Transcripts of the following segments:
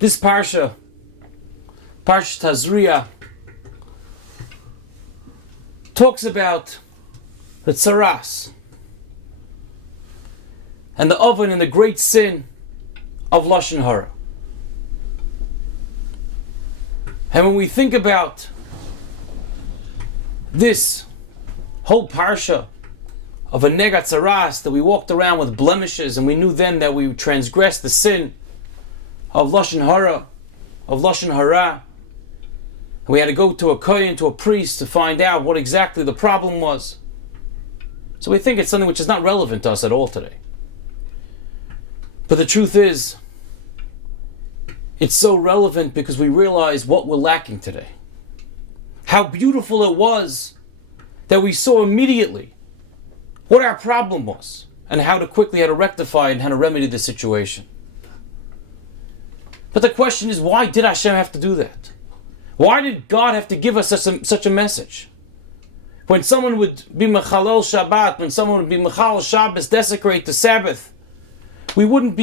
This Parsha, Parshat Tazria, talks about the tzaras and the oven and the great sin of Lashon Hara. And when we think about this whole Parsha of a negat tzaras, that we walked around with blemishes and we knew then that we transgressed the sin of Lashon Hara, of Lashon Hara. We had to go to a kohen, to a priest, to find out what exactly the problem was. So we think it's something which is not relevant to us at all today. But the truth is, it's so relevant because we realize what we're lacking today. How beautiful it was that we saw immediately what our problem was and how to rectify and how to remedy the situation. But the question is, why did Hashem have to do that? Why did God have to give us such a message? When someone would be Mechalel Shabbat, when someone would be Mechalel Shabbos, desecrate the Sabbath, we wouldn't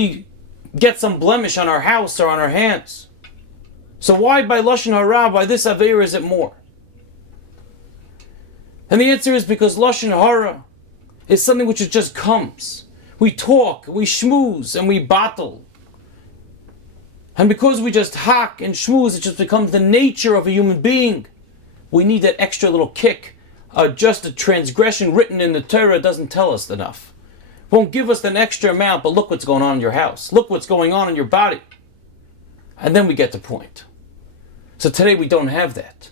get some blemish on our house or on our hands. So why by Lashon Hara, by this Aveira, is it more? And the answer is because Lashon Hara is something which just comes. We talk, we schmooze, and we battle. And because we just hack and schmooze, it just becomes the nature of a human being. We need that extra little kick. Just a transgression written in the Torah doesn't tell us enough. Won't give us an extra amount, but look what's going on in your house. Look what's going on in your body. And then we get the point. So today we don't have that.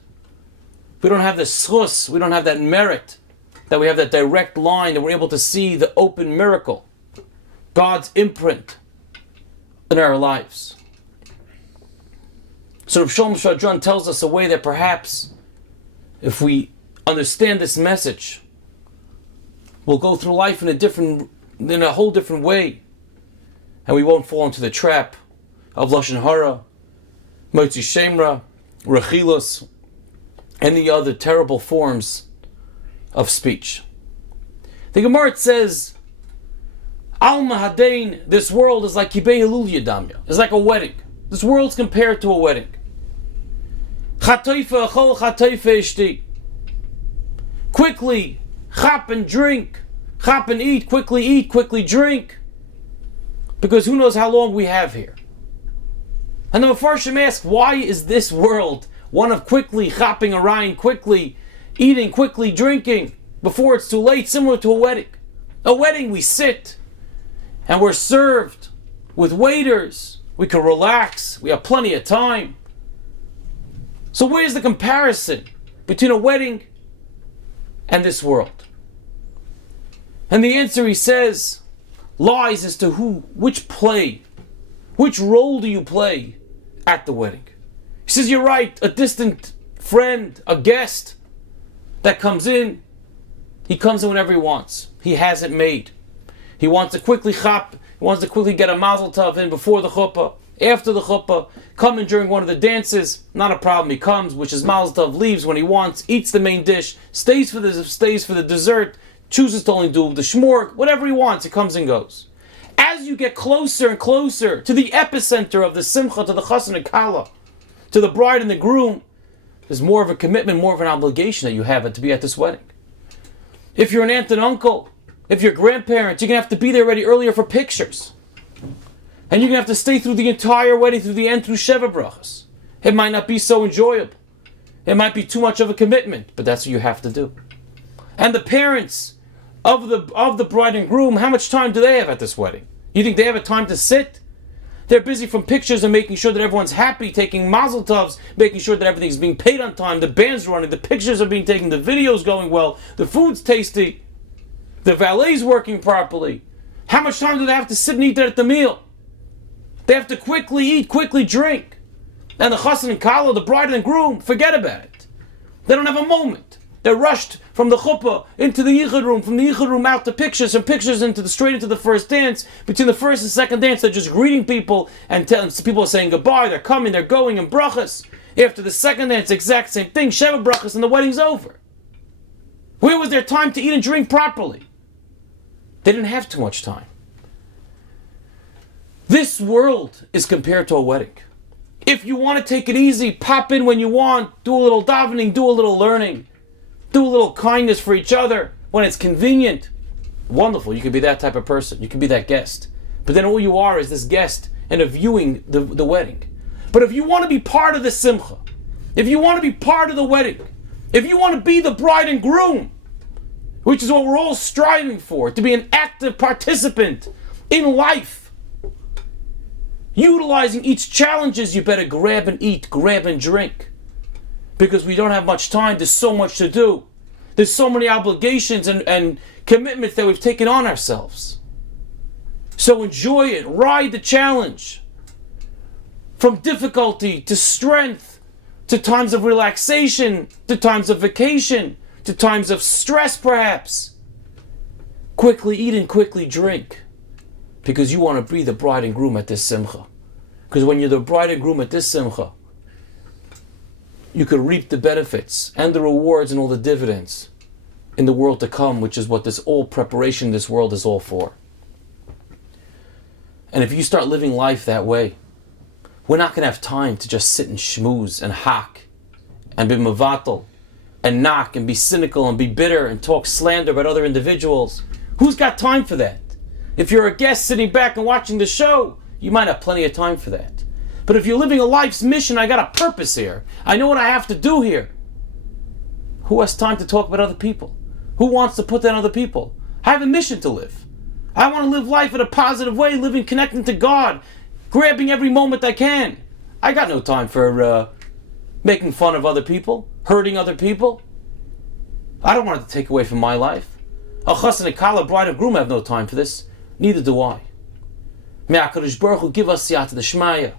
We don't have the schus, we don't have that merit, that we have that direct line, that we're able to see the open miracle, God's imprint in our lives. So Rav Shalom Shadran tells us a way that perhaps, if we understand this message, we'll go through life in a whole different way, and we won't fall into the trap of Lashon Hara, Motzi Shemra, Rechilos, and the other terrible forms of speech. The Gemara says, Alma Hadain, this world is like Kibei Hilul Yadamya. It's like a wedding. This world's compared to a wedding. Chatoifa achol chatoifa ishti. Quickly, chap and drink. Chap and eat, quickly drink. Because who knows how long we have here. And the Mefarshim ask, why is this world one of quickly chapping around, quickly eating, quickly drinking, before it's too late, similar to a wedding? A wedding, we sit, and we're served with waiters. We can relax. We have plenty of time. So where's the comparison between a wedding and this world? And the answer, he says, lies as to which role do you play at the wedding? He says, you're right, a distant friend, a guest that comes in, he comes in whenever he wants. He has it made. He wants to quickly chop. He wants to quickly get a mazel tov in before the chuppah, after the chuppah, come in during one of the dances, not a problem. He comes, which is mazel tov, leaves when he wants, eats the main dish, stays for the dessert, chooses to only do the shmorg, whatever he wants, he comes and goes. As you get closer and closer to the epicenter of the simcha, to the chassan and kala, to the bride and the groom, there's more of a commitment, more of an obligation that you have to be at this wedding. If you're an aunt and uncle, if you're grandparents, you're going to have to be there already earlier for pictures. And you're going to have to stay through the entire wedding, through the end, through Sheva Brachas. It might not be so enjoyable. It might be too much of a commitment, but that's what you have to do. And the parents of the bride and groom, how much time do they have at this wedding? You think they have a time to sit? They're busy from pictures and making sure that everyone's happy, taking mazel tovs, making sure that everything's being paid on time, the band's running, the pictures are being taken, the video's going well, the food's tasty, the valet's working properly. How much time do they have to sit and eat there at the meal? They have to quickly eat, quickly drink. And the chassan and kala, the bride and groom, forget about it. They don't have a moment. They're rushed from the chuppah into the yichud room, from the yichud room out to pictures, from pictures straight into the first dance. Between the first and second dance, they're just greeting people, and people are saying goodbye, they're coming, they're going, and brachas. After the second dance, exact same thing, Sheva brachas, and the wedding's over. Where was their time to eat and drink properly? They didn't have too much time. This world is compared to a wedding. If you want to take it easy, pop in when you want, do a little davening, do a little learning, do a little kindness for each other when it's convenient. Wonderful, you can be that type of person. You can be that guest. But then all you are is this guest and a viewing the wedding. But if you want to be part of the simcha, if you want to be part of the wedding, if you want to be the bride and groom, which is what we're all striving for, to be an active participant in life, utilizing each challenges, you better grab and eat, grab and drink. Because we don't have much time, there's so much to do. There's so many obligations and commitments that we've taken on ourselves. So enjoy it, ride the challenge. From difficulty to strength, to times of relaxation, to times of vacation, to times of stress perhaps. Quickly eat and quickly drink. Because you want to be the bride and groom at this simcha. Because when you're the bride and groom at this simcha, you could reap the benefits and the rewards and all the dividends in the world to come, which is what this all preparation, this world is all for. And if you start living life that way, we're not going to have time to just sit and schmooze and hack and be mavatal and knock and be cynical and be bitter and talk slander about other individuals. Who's got time for that? If you're a guest sitting back and watching the show, you might have plenty of time for that. But if you're living a life's mission, I got a purpose here. I know what I have to do here. Who has time to talk about other people? Who wants to put down other people? I have a mission to live. I want to live life in a positive way, living, connecting to God, grabbing every moment I can. I got no time for making fun of other people, hurting other people. I don't want it to take away from my life. A chas and a kala, bride and groom, have no time for this. Neither do I. May HaKadosh Baruch Hu give us siyata d'shmaya,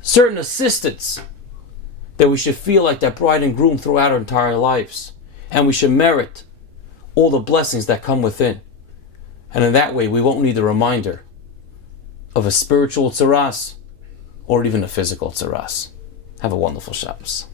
certain assistance that we should feel like that bride and groom throughout our entire lives. And we should merit all the blessings that come within. And in that way, we won't need a reminder of a spiritual tzaras or even a physical tzaras. Have a wonderful Shabbos.